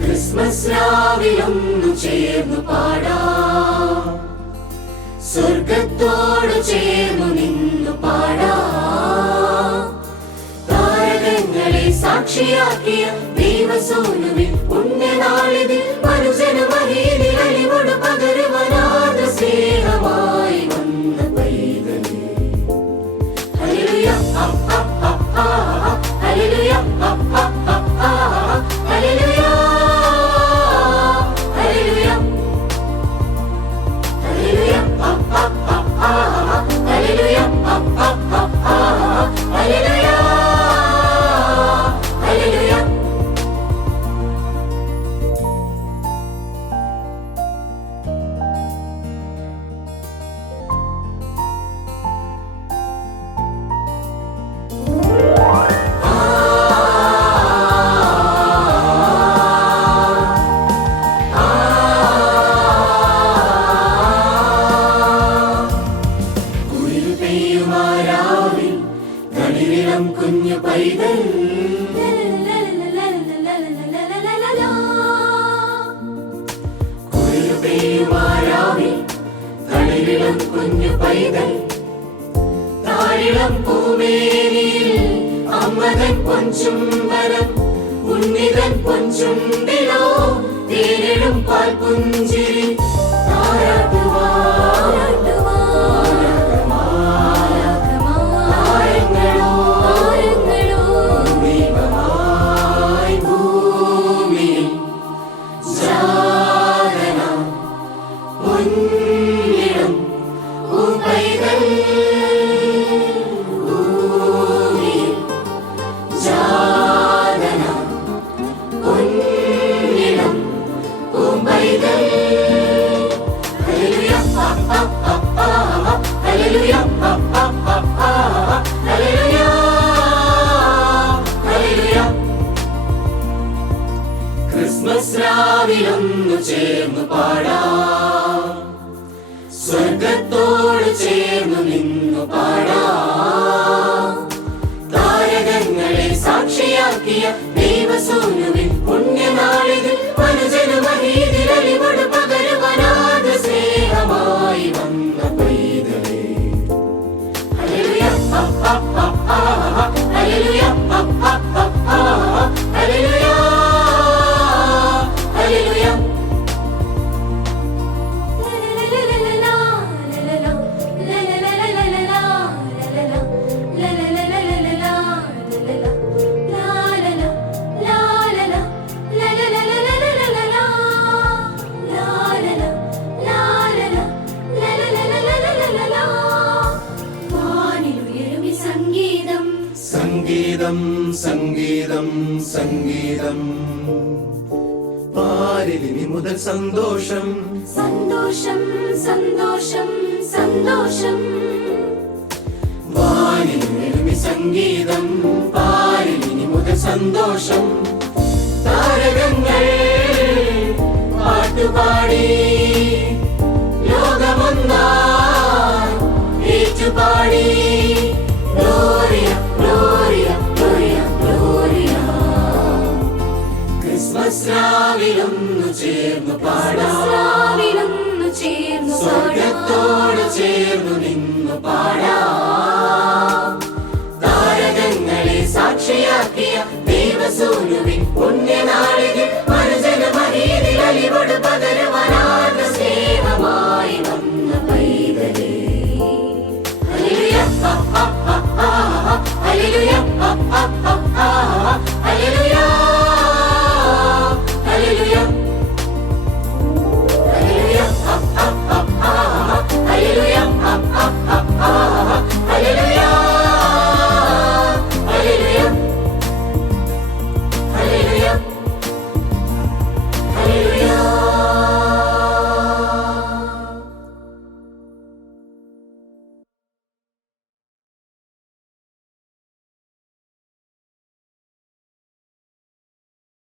Christmas രാവിലൊന്നു ചേർന്നു പാടാ. സ്വർഗത്തോടു ചേർന്നു നിന്നു പാടാ. താരകങ്ങളെ സാക്ഷിയാക്കിയ ദൈവസോനുവിൽ ഉണ്ണി നാളിതിൽ മനു மதன் கொஞ்சும் வரம் உன்னிதன் கொஞ்சும் விழோ தேரிடும் பால் புஞ்சிரி Thank you. കർത്താവിലൊന്നു ചേർന്നു പാടാം. സ്വർഗത്തോട് ചേർന്നു നിന്നു പാടാം. താരകങ്ങളെ സാക്ഷിയാക്കിയ ദൈവസൂനുവിൽ പുണ്യനാളിതിൽ അനുജനമഹീതിരലിവട് പകരുവനാഥ സ്നേഹമായി വന്ന പൈതലേ ഹല്ലേലൂയ. ഹല്ലേലൂയ. സംഗീതം സംഗീതം സംഗീതം. പാരിലിനി മുതൽ സന്തോഷം. സന്തോഷം സന്തോഷം സന്തോഷം. വാനിലിനി സംഗീതം പാരിലിനി മുതൽ സന്തോഷം. താരകങ്ങൾ പാട്ടുപാടി. ലോകമൊന്നാ ഏറ്റുപാടി. സ്രാവിലൊന്നു ചേർന്നു പാടാം. നിന്നു സാക്ഷിയാക്കിയ ദൈവസൂനുവിൻ പുണ്യനാളികൾ